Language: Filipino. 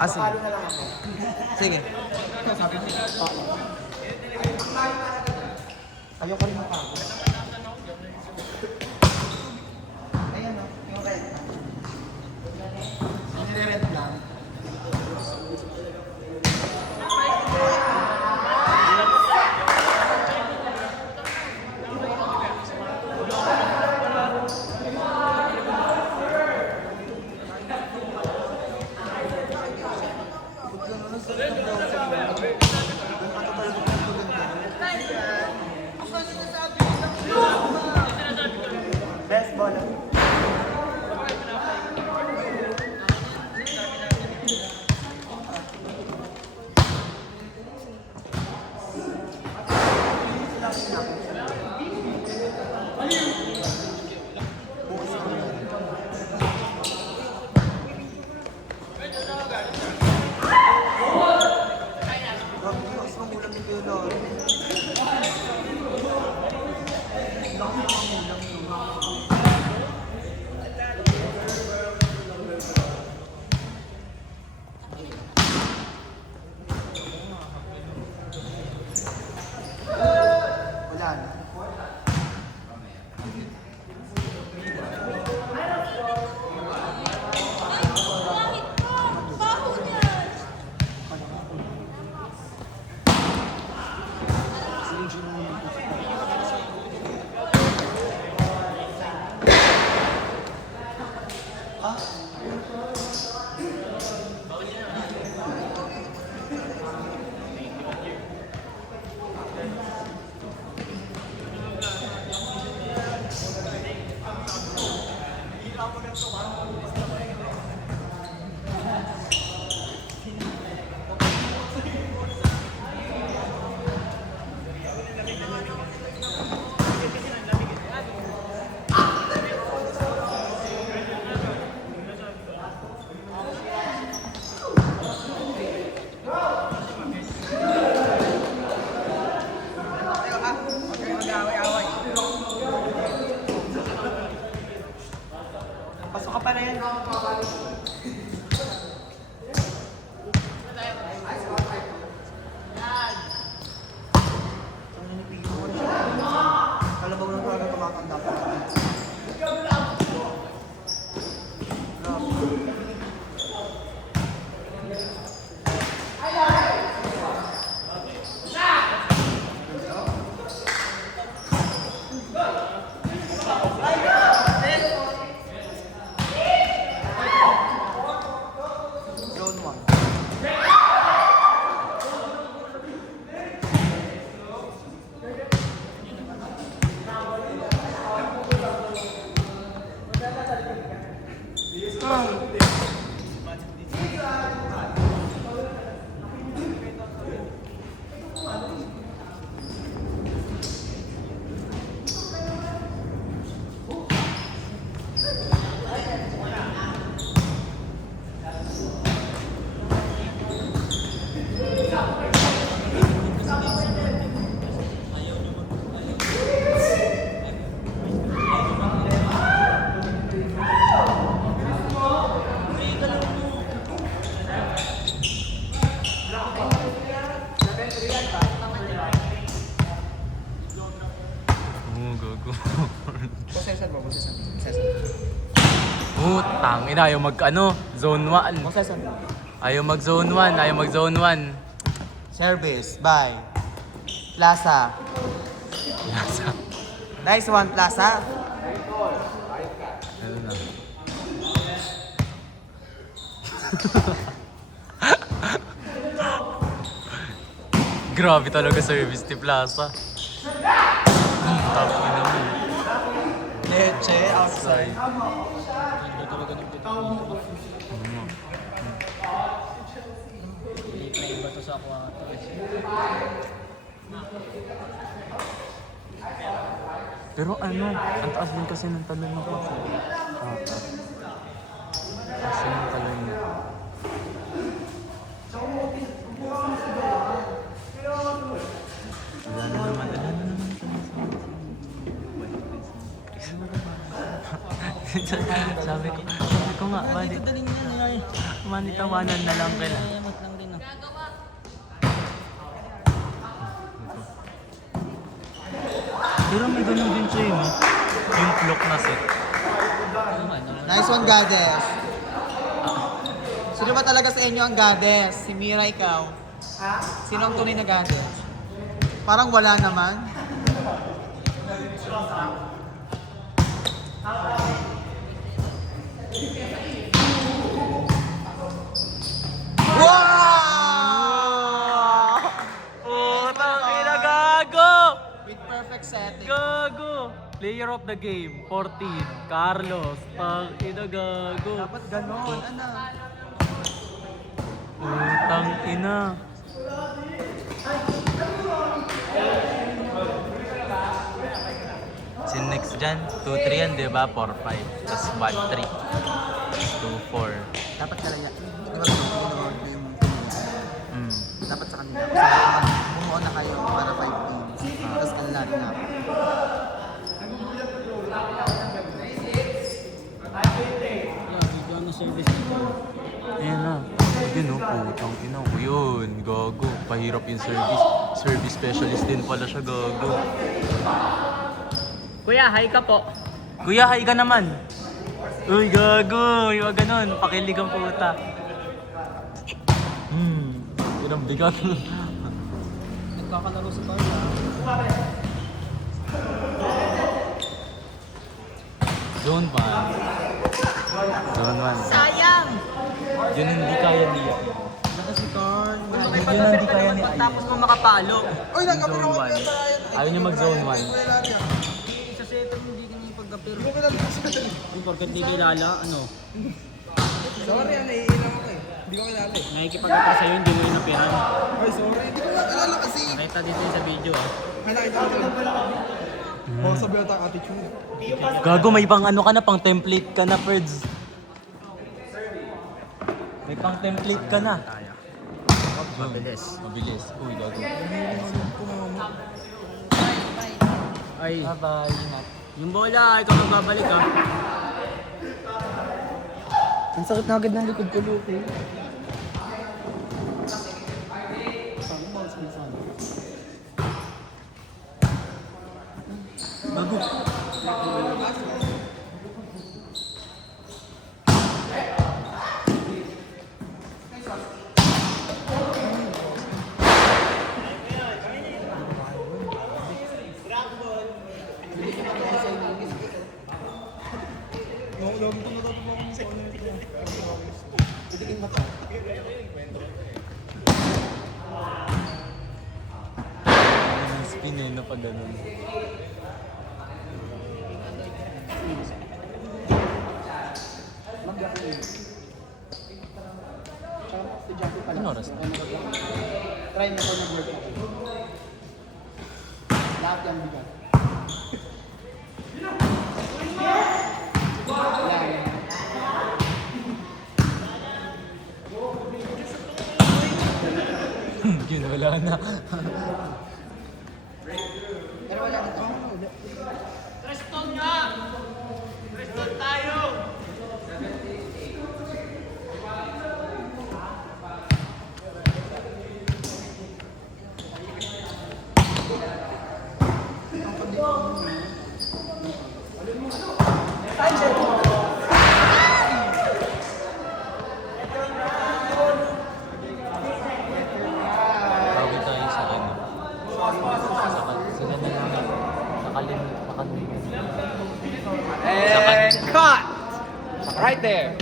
Sige. Palo na lang ako. Sige. Sabi ko, oo. Ayoko rin mapagod. Ayan o, yung red. Nire-red lang. Best ball. Wala na. Pasok ka pa rin. Kalabaw ng parang tumatanda pa. Zone 1. Gago. Possession mo. Tangina, ayaw zone 1. Possession mo. Ayaw mag zone 1. Service. Bye. Plaza. Nice one, Plaza. Ano na. Grabe talaga service ni Plaza. Tapos na mo. Leche, outside. Pero ang taas din kasi ng talon ng Plaza. Taas din ng talon niya. Wala na naman. Sabi ko nga, bali. manitawanan na lang kailan. Mayamot lang din ah. Pero may ganun din siya yun. Yung clock na set. Nice one, Goddess. Sino ba talaga sa inyo ang Goddess? Si Mira, ikaw? Sino ang tunay na Goddess? Parang wala naman. Wow! Putang ina, gago! With perfect setting. Gago! Player of the game, 14. Carlos. Tang ina, gago. Dapat ganon. Ano? Putang ina. Si next dyan, 2-3 yan, di ba? 4-5. Tapos 1-3. 2-4. Dapat talaga. Di ba bumuo yung Mm. dapat sa kanila. Kasi bumuo na kayo para 5 games. Tapos kanila rin ako. Yeah, video ano service dito. Ayan na. Yun o, putang ina. Yun, gago. Pahirap yung service. Service specialist din pala siya, gago. Kuya, hi ka po. Kuya, hi ka naman. Uy, gago. Yung ganun. Pakilig ang puta. Yun ang bigat. Nagkakalaro sa bar ah. Zone 1. Zone 1. Sayang! Yun hindi kaya niya. Saka si Carl. Yun ang hindi kaya ni Aya. Tapos mo makapalo. Uy, Zone 1. Ayaw niya mag-zone 1. Sa seto hindi ka nang pagkapiro. Yung pagkat di kilala, ano? Sorry, naiilang ako eh. Hindi ko kilala eh. Nakikipag-atras sa'yo, hindi mo rin napiran. Ay, sorry. Hindi ko nakilala kasi. Nakita dito yun sa video ah. Ay, nakita ko doon. Oh, sabi ata ang attitude. Gago, may pang ano ka na, pang template ka na, Ferds. May pang template ka na. Mabilis. Mabilis. Uy, gago. Ay, Bye-bye. Ingat. yung bola, ikaw magbabalik ah. Ang sakit na agad ng likod ko, Luke. Ang spin eh, na pag ganun. Ano oras na? Try mo ko mag-work ako. Lahat yan bigat. Yun, wala na. Pero wala na ito. Bawi tayo sa ano. Sa ganun na. Nakalimit. And cut! Right there.